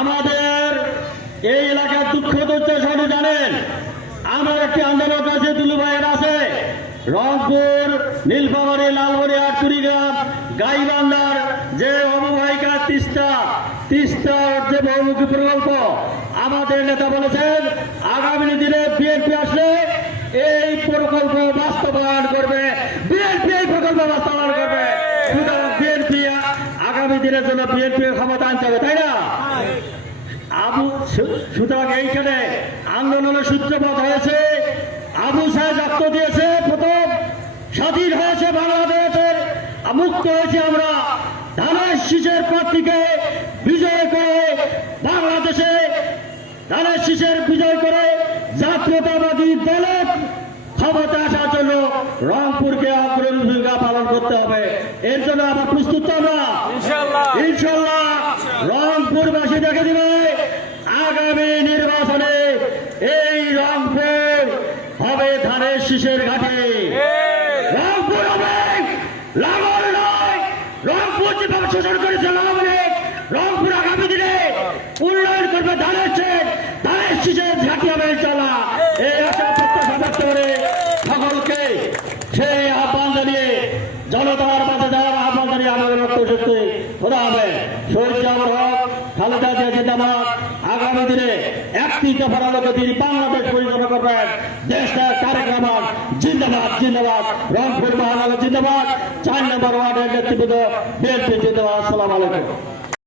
আমাদের এই এলাকার দুঃখ দুঃখ সবাই জানেন। আমার একটি আন্দোলন আছে, দুলু ভাইয়ের আছে। রংপুর, নীলফামারী লালমনিরহাট কুড়িগ্রাম গাইবান্ধার যে অববাহিকা, তিস্তা তিস্তার যে বহুমুখী প্রকল্প। আমাদের নেতা বলেছেন, আগামী দিনে বিএনপি আসলে এই প্রকল্প বাস্তবায়ন করবে। বিএনপি এই প্রকল্প বাস্তবায়ন করবে। দিনের জন্য বিএনপি ক্ষমতা আনতে হবে তাই না? আবু সুতরাং এইখানে আন্দোলনের সূত্রপাত হয়েছে। আবু সাহেব রক্ত দিয়েছে, প্রথম স্বাধীন হয়েছে বাংলাদেশের, মুক্ত হয়েছে আমরা। ধানের শীষের প্রার্থীকে বিজয় করে বাংলাদেশে ধানের শীষের বিজয় করে জাতীয়তাবাদী দলের ক্ষমতা আসার জন্য রংপুরকে অগ্রণী ভূমিকা পালন করতে হবে। এর জন্য আমরা প্রস্তুত আমরা? ইনশাল্লাহ রংপুরবাসী দেখে দিবে আগামী নির্বাচনে। এই রংপুর হবে ধানের শীষের ঘাটে। রংপুর হবে লাঙ্গল নয়। রংপুর যেভাবে শোষণ করেছে লাঙ্গলে রংপুর আগামী দিনে উন্নয়ন করবে ধানের শেষ। ধানের শীষের ঘাটি হবে ইনশাল্লাহ এই জনতার মাঝে দাঁড়াবো আপনাদের আমাদের রক্ত সত্যি খোদা হবে শহীদ জামর হক, খালেদা জিয়া জিন্দাবাদ। আগামী দিনে একটি দফার আলোকে তিনি বাংলাদেশ পরিচালনা করবেন। দেশটা তারেক রহমান, জিন্দাবাদ জিন্দাবাদ। রংপুর মহানগর, জিন্দাবাদ। চার নম্বর ওয়ার্ডের নেতৃবৃন্দ, বিএনপি জিন্দাবাদ। আসসালাম আলাইকুম।